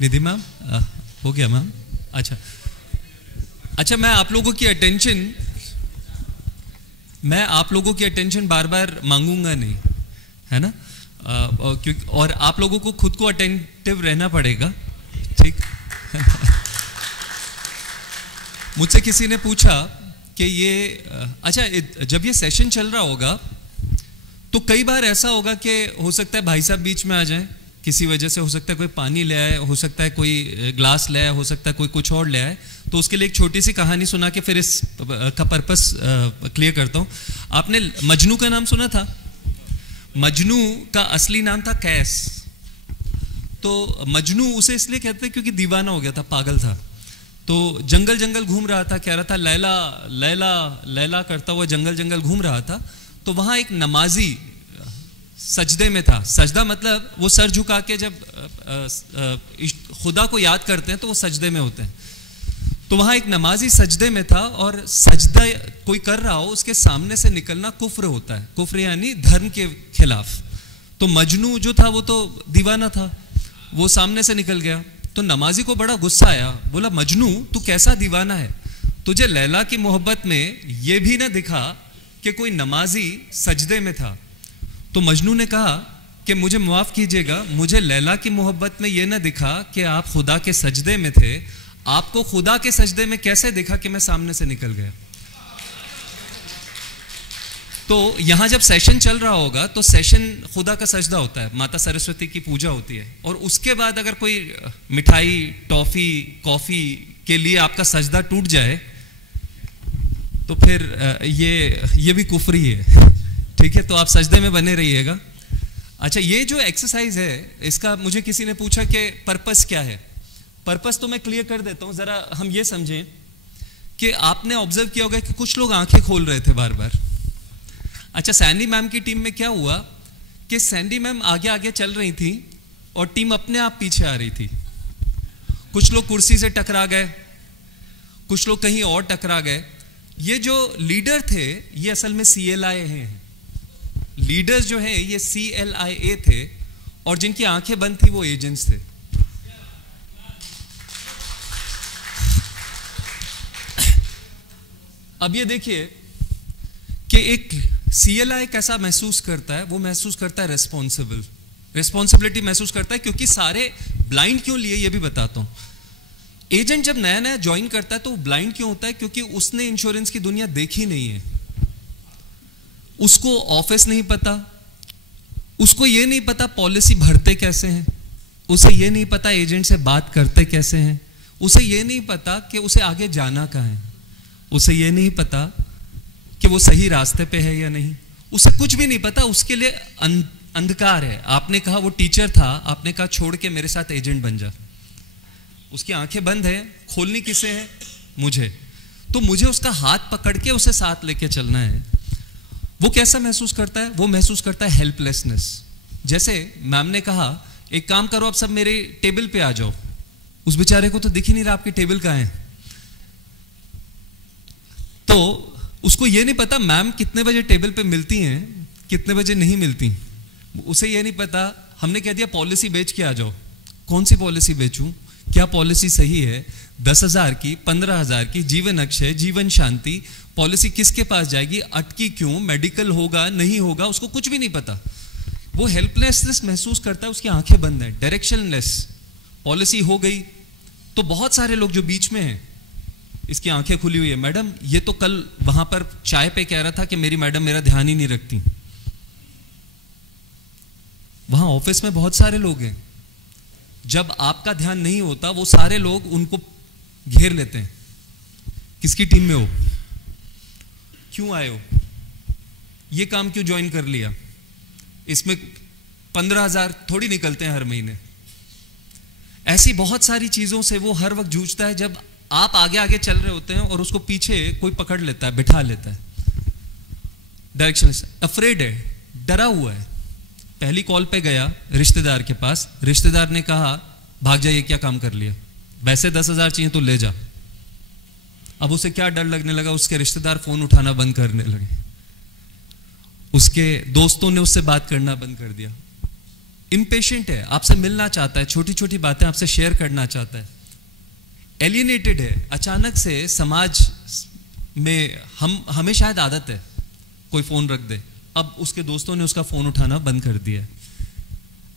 निधि ma'am हो गया ma'am? अच्छा अच्छा, मैं आप लोगों की अटेंशन बार बार मांगूंगा नहीं, है ना? क्योंकि और आप लोगों को खुद को अटेंटिव रहना पड़ेगा, ठीक? मुझसे किसी ने पूछा कि ये अच्छा, जब ये सेशन चल रहा होगा तो कई बार ऐसा होगा कि हो सकता है भाई साहब बीच में आ जाएं किसी वजह से, हो सकता है कोई पानी ले आए, हो सकता है कोई ग्लास ले आए, हो सकता है कोई कुछ और ले आए। तो उसके लिए एक छोटी सी कहानी सुना के फिर इस का पर्पस क्लियर करता हूँ। आपने मजनू का नाम सुना था? मजनू का असली नाम था कैस। तो मजनू उसे इसलिए कहते हैं क्योंकि दीवाना हो गया था, पागल था। तो जंगल जंगल घूम रहा था, कह रहा था लैला लैला लैला करता हुआ जंगल जंगल घूम रहा था। तो वहां एक नमाजी सजदे में था। सजदा मतलब वो सर झुका के जब खुदा को याद करते हैं तो वो सजदे में होते हैं। तो वहां एक नमाजी सजदे में था और सजदा कोई कर रहा हो उसके सामने से निकलना कुफ्र होता है। कुफ्र यानी धर्म के खिलाफ। तो मजनू जो था वो तो दीवाना था, वो सामने से निकल गया। तो नमाजी को बड़ा गुस्सा आया, बोला मजनू तू कैसा दीवाना है, तुझे लैला की मोहब्बत में ये भी ना दिखा कि कोई नमाजी सजदे में था। तो मजनू ने कहा कि मुझे माफ कीजिएगा, मुझे लैला की मोहब्बत में ये ना दिखा कि आप खुदा के सजदे में थे, आपको खुदा के सजदे में कैसे दिखा कि मैं सामने से निकल गया। तो यहां जब सेशन चल रहा होगा तो सेशन खुदा का सजदा होता है, माता सरस्वती की पूजा होती है। और उसके बाद अगर कोई मिठाई, टॉफी, कॉफी के लिए आपका सजदा टूट जाए तो फिर ये भी कुफरी है, ठीक है? तो आप सजदे में बने रहिएगा। अच्छा, ये जो एक्सरसाइज है इसका मुझे किसी ने पूछा कि पर्पस क्या है। पर्पस तो मैं क्लियर कर देता हूं, जरा हम ये समझें कि आपने ऑब्जर्व किया होगा कि कुछ लोग आंखें खोल रहे थे बार बार। अच्छा, सैंडी मैम की टीम में क्या हुआ कि सैंडी मैम आगे आगे चल रही थी और टीम अपने आप पीछे आ रही थी। कुछ लोग कुर्सी से टकरा गए, कुछ लोग कहीं और टकरा गए। ये जो लीडर थे ये असल में CLIA हैं। लीडर्स जो हैं ये CLIA थे और जिनकी आंखें बंद थी वो एजेंट्स थे। अब ये देखिए कि एक CLI कैसा महसूस करता है, वो महसूस करता है रिस्पॉन्सिबिलिटी महसूस करता है। क्योंकि सारे ब्लाइंड क्यों लिए ये भी बताता हूं। एजेंट जब नया नया ज्वाइन करता है तो वो ब्लाइंड क्यों होता है? क्योंकि उसने इंश्योरेंस की दुनिया देखी नहीं है, उसको ऑफिस नहीं पता, उसको ये नहीं पता पॉलिसी भरते कैसे हैं, उसे ये नहीं पता एजेंट से बात करते कैसे हैं, उसे ये नहीं पता कि उसे आगे जाना कहाँ है, उसे ये नहीं पता कि वो सही रास्ते पे है या नहीं, उसे कुछ भी नहीं पता। उसके लिए अंधकार है। आपने कहा वो टीचर था, आपने कहा छोड़ के मेरे साथ एजेंट बन जा। उसकी आंखें बंद है, खोलनी किसे है? मुझे। तो मुझे उसका हाथ पकड़ के उसे साथ लेके चलना है। वो कैसा महसूस करता है? वो महसूस करता है हेल्पलेसनेस। जैसे मैम ने कहा एक काम करो, आप सब मेरे टेबल पे आ जाओ। उस बेचारे को तो दिख ही नहीं रहा आपकी टेबल कहाँ है। तो उसको ये नहीं पता मैम कितने बजे टेबल पे मिलती हैं, कितने बजे नहीं मिलती। उसे ये नहीं पता। हमने कह दिया पॉलिसी बेच के आ जाओ। कौन सी पॉलिसी बेचूं? क्या पॉलिसी सही है? 10,000 की, 15,000 की, जीवन अक्षय, जीवन शांति पॉलिसी किसके पास जाएगी, अटकी क्यों, मेडिकल होगा नहीं होगा, उसको कुछ भी नहीं पता। वो हेल्पलेसनेस महसूस करता है, उसकी आंखें बंद है, डायरेक्शनलेस। पॉलिसी हो गई तो बहुत सारे लोग जो बीच में हैं इसकी आंखें खुली हुई है। मैडम ये तो कल वहां पर चाय पे कह रहा था कि मेरी मैडम मेरा ध्यान ही नहीं रखती। वहां ऑफिस में बहुत सारे लोग हैं, जब आपका ध्यान नहीं होता वो सारे लोग उनको घेर लेते हैं। किसकी टीम में हो, क्यों आए हो, ये काम क्यों ज्वाइन कर लिया, इसमें 15,000 थोड़ी निकलते हैं हर महीने। ऐसी बहुत सारी चीजों से वो हर वक्त जूझता है जब आप आगे आगे चल रहे होते हैं और उसको पीछे कोई पकड़ लेता है, बिठा लेता है। डायरेक्शन अफ्रेड है, डरा हुआ है। पहली कॉल पे गया रिश्तेदार के पास, रिश्तेदार ने कहा भाग जाइए, क्या काम कर लिया, वैसे 10,000 चाहिए तो ले जा। अब उसे क्या डर लगने लगा, उसके रिश्तेदार फोन उठाना बंद करने लगे, उसके दोस्तों ने उससे बात करना बंद कर दिया। इम्पेशेंट है, आपसे मिलना चाहता है, छोटी छोटी बातें आपसे शेयर करना चाहता है, एलियनेटेड है, अचानक से समाज में हमें शायद आदत है कोई फोन रख दे, अब उसके दोस्तों ने उसका फोन उठाना बंद कर दिया है,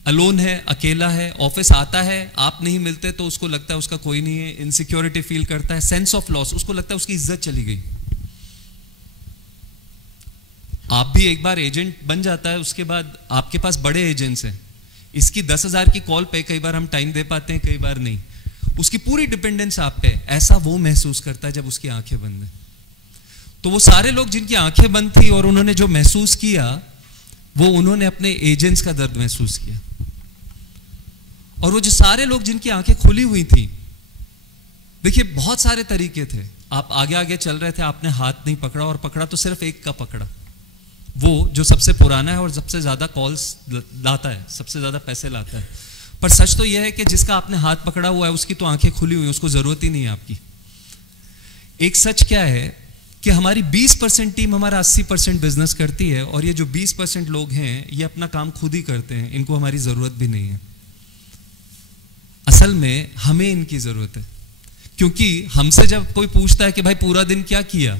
अलोन है, अकेला है, ऑफिस आता है, आप नहीं मिलते तो उसको लगता है उसका कोई नहीं है, इनसिक्योरिटी फील करता है, सेंस ऑफ लॉस, उसको लगता है उसकी इज्जत चली गई। आप भी एक बार एजेंट बन जाता है, उसके बाद आपके पास बड़े एजेंट्स हैं, इसकी 10,000 की कॉल पे कई बार हम टाइम दे पाते हैं, कई बार नहीं, उसकी पूरी डिपेंडेंस आप पे, ऐसा वो महसूस करता है जब उसकी आंखें बंद हैं। तो वो सारे लोग जिनकी आंखें बंद थी और उन्होंने जो महसूस किया, वो उन्होंने अपने एजेंट्स का दर्द महसूस किया। और वो जो सारे लोग जिनकी आंखें खुली हुई थी, देखिए बहुत सारे तरीके थे, आप आगे आगे चल रहे थे, आपने हाथ नहीं पकड़ा, और पकड़ा तो सिर्फ एक का पकड़ा, वो जो सबसे पुराना है और सबसे ज्यादा कॉल्स लाता है, सबसे ज्यादा पैसे लाता है। पर सच तो यह है कि जिसका आपने हाथ पकड़ा हुआ है उसकी तो आंखें खुली हुई, उसको जरूरत ही नहीं है आपकी। एक सच क्या है कि हमारी 20% टीम हमारा 80% बिजनेस करती है, और ये जो 20% लोग हैं ये अपना काम खुद ही करते हैं, इनको हमारी जरूरत भी नहीं है। असल में हमें इनकी जरूरत है, क्योंकि हमसे जब कोई पूछता है कि भाई पूरा दिन क्या किया,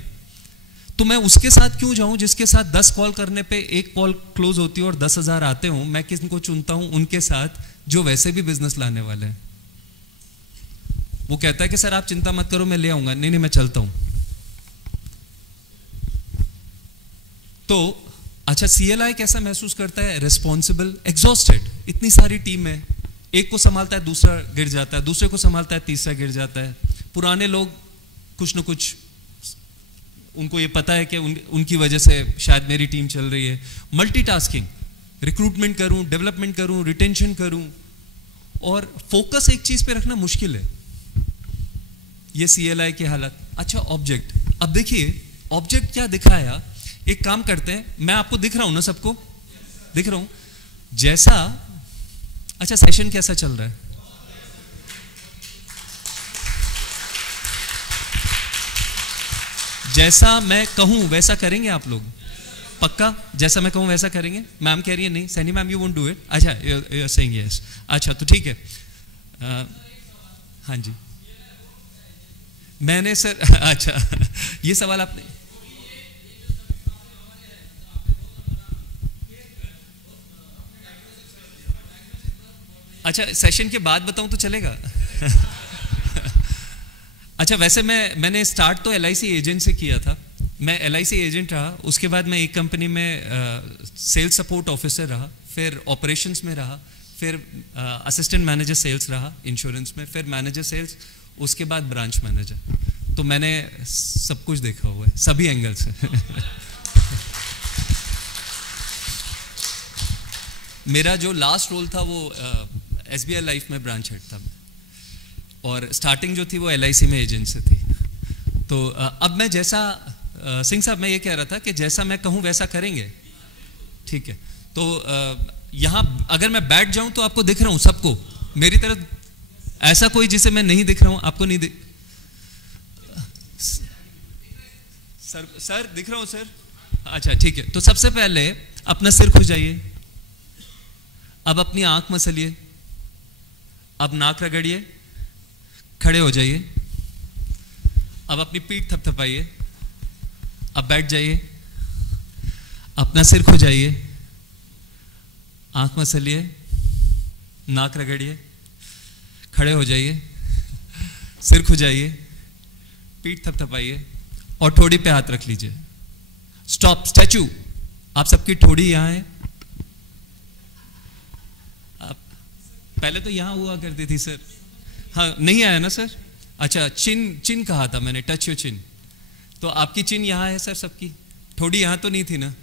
तो मैं उसके साथ क्यों जाऊं जिसके साथ 10 कॉल करने पे एक कॉल क्लोज होती है और 10,000 आते हूं। मैं किसको चुनता हूं? उनके साथ जो वैसे भी बिजनेस लाने वाले हैं। वो कहता है कि सर आप चिंता मत करो, मैं ले आऊंगा। नहीं मैं चलता हूं। तो अच्छा, CLI कैसा महसूस करता है? रिस्पॉन्सिबल, एग्जॉस्टेड, इतनी सारी टीम है, एक को संभालता है दूसरा गिर जाता है, दूसरे को संभालता है तीसरा गिर जाता है। पुराने लोग कुछ न कुछ, उनको ये पता है कि उनकी वजह से शायद मेरी टीम चल रही है। मल्टीटास्किंग, रिक्रूटमेंट करूं, डेवलपमेंट करूं, रिटेंशन करूं, और फोकस एक चीज पे रखना मुश्किल है। ये CLI की हालत। अच्छा, ऑब्जेक्ट, अब देखिए ऑब्जेक्ट क्या दिखाया। एक काम करते हैं, मैं आपको दिख रहा हूं ना, सबको दिख रहा हूं जैसा। अच्छा, सेशन कैसा चल रहा है? जैसा मैं कहूं वैसा करेंगे आप लोग? पक्का? जैसा मैं कहूं वैसा करेंगे? मैम कह रही है नहीं। Saini ma'am, you won't do it? अच्छा, यू आर सेइंग यस। अच्छा, तो ठीक है। हाँ जी, मैंने सर अच्छा ये सवाल आपने, अच्छा सेशन के बाद बताऊं तो चलेगा? अच्छा, वैसे मैंने स्टार्ट तो LIC एजेंट से किया था। मैं LIC एजेंट रहा, उसके बाद मैं एक कंपनी में सेल्स सपोर्ट ऑफिसर रहा, फिर ऑपरेशंस में रहा, फिर असिस्टेंट मैनेजर सेल्स रहा इंश्योरेंस में, फिर मैनेजर सेल्स, उसके बाद ब्रांच मैनेजर। तो मैंने सब कुछ देखा हुआ है, सभी एंगल से। मेरा जो लास्ट रोल था वो SBI लाइफ में ब्रांच हेड था, और स्टार्टिंग जो थी वो LIC में एजेंट से थी। तो अब मैं जैसा सिंह साहब, मैं ये कह रहा था कि जैसा मैं कहूँ वैसा करेंगे, ठीक है? तो यहाँ अगर मैं बैठ जाऊँ तो आपको दिख रहा हूँ सबको, मेरी तरफ ऐसा कोई जिसे मैं नहीं दिख रहा हूँ, आपको नहीं दिख? सर दिख रहा हूँ सर? अच्छा ठीक है। तो सबसे पहले अपना सिर खुजाइए, अब अपनी आंख मसलिए, अब नाक रगड़िए, खड़े हो जाइए, अब अपनी पीठ थपथपाइए, अब बैठ जाइए, अपना सिर खुजाइए, आंख मसलिए, नाक रगड़िए, खड़े हो जाइए, सिर खुजाइए, पीठ थपथपाइए, और ठोड़ी पे हाथ रख लीजिए। Stop, statue. आप सबकी ठोड़ी यहां है। पहले तो यहां हुआ करती थी सर। हाँ, नहीं आया ना सर? अच्छा, चिन कहा था मैंने, टच योर चिन। तो आपकी चिन यहाँ है सर सबकी, ठोड़ी यहाँ तो नहीं थी ना?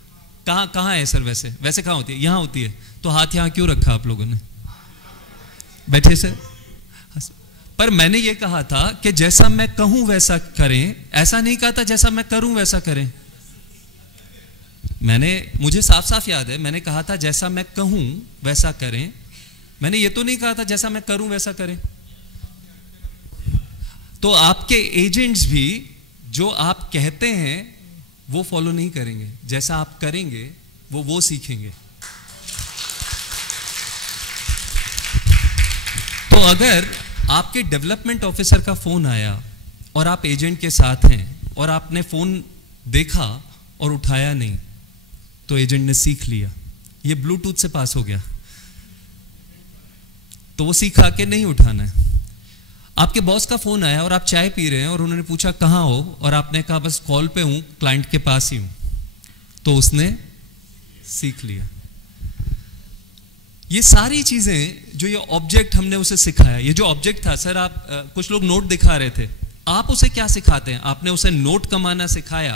कहाँ है सर? वैसे कहाँ होती है? यहाँ होती है। तो हाथ यहाँ क्यों रखा आप लोगों ने? बैठे सर। पर मैंने ये कहा था कि जैसा मैं कहूं वैसा करें, ऐसा नहीं कहा था जैसा मैं करूं वैसा करें। मुझे साफ साफ याद है, मैंने कहा था जैसा मैं कहूं वैसा करें। मैंने ये तो नहीं कहा था जैसा मैं करूं वैसा करें। तो आपके एजेंट्स भी जो आप कहते हैं वो फॉलो नहीं करेंगे, जैसा आप करेंगे वो सीखेंगे। तो अगर आपके डेवलपमेंट ऑफिसर का फोन आया और आप एजेंट के साथ हैं और आपने फोन देखा और उठाया नहीं, तो एजेंट ने सीख लिया, ये ब्लूटूथ से पास हो गया, तो वो सीखा के नहीं उठाना है। आपके बॉस का फोन आया और आप चाय पी रहे हैं और उन्होंने पूछा कहाँ हो, और आपने कहा बस कॉल पे हूं, क्लाइंट के पास ही हूं, तो उसने सीख लिया। ये सारी चीजें जो ये ऑब्जेक्ट हमने उसे सिखाया, ये जो ऑब्जेक्ट था सर, आप कुछ लोग नोट दिखा रहे थे, आप उसे क्या सिखाते हैं? आपने उसे नोट कमाना सिखाया,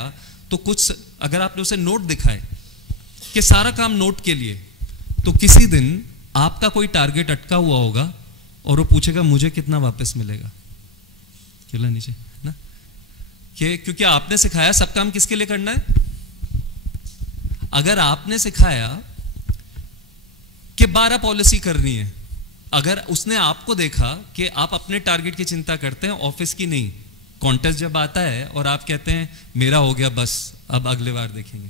तो कुछ अगर आपने उसे नोट दिखाए कि सारा काम नोट के लिए, तो किसी दिन आपका कोई टारगेट अटका हुआ होगा और वो पूछेगा मुझे कितना वापस मिलेगा, खेला नीचे ना, क्योंकि आपने सिखाया सब काम किसके लिए करना है। अगर आपने सिखाया कि 12 पॉलिसी करनी है, अगर उसने आपको देखा कि आप अपने टारगेट की चिंता करते हैं, ऑफिस की नहीं, कॉन्टेस्ट जब आता है और आप कहते हैं मेरा हो गया बस अब अगले बार देखेंगे,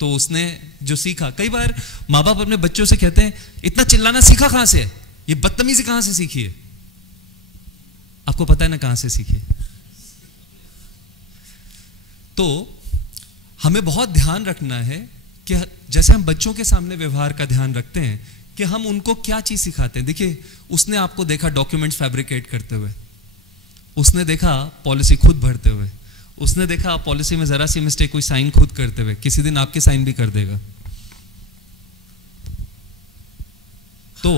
तो उसने जो सीखा, कई बार माँ बाप अपने बच्चों से कहते हैं इतना चिल्लाना सीखा कहां से है, ये बदतमीजी कहां से सीखी है? आपको पता है ना कहां से सीखी? तो हमें बहुत ध्यान रखना है कि जैसे हम बच्चों के सामने व्यवहार का ध्यान रखते हैं कि हम उनको क्या चीज सिखाते हैं। देखिए, उसने आपको देखा डॉक्यूमेंट्स फैब्रिकेट करते हुए, उसने देखा पॉलिसी खुद भरते हुए, उसने देखा पॉलिसी में जरा सी मिस्टेक, कोई साइन खुद करते हुए, किसी दिन आपके साइन भी कर देगा। तो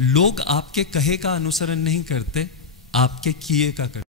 लोग आपके कहे का अनुसरण नहीं करते, आपके किए का करते।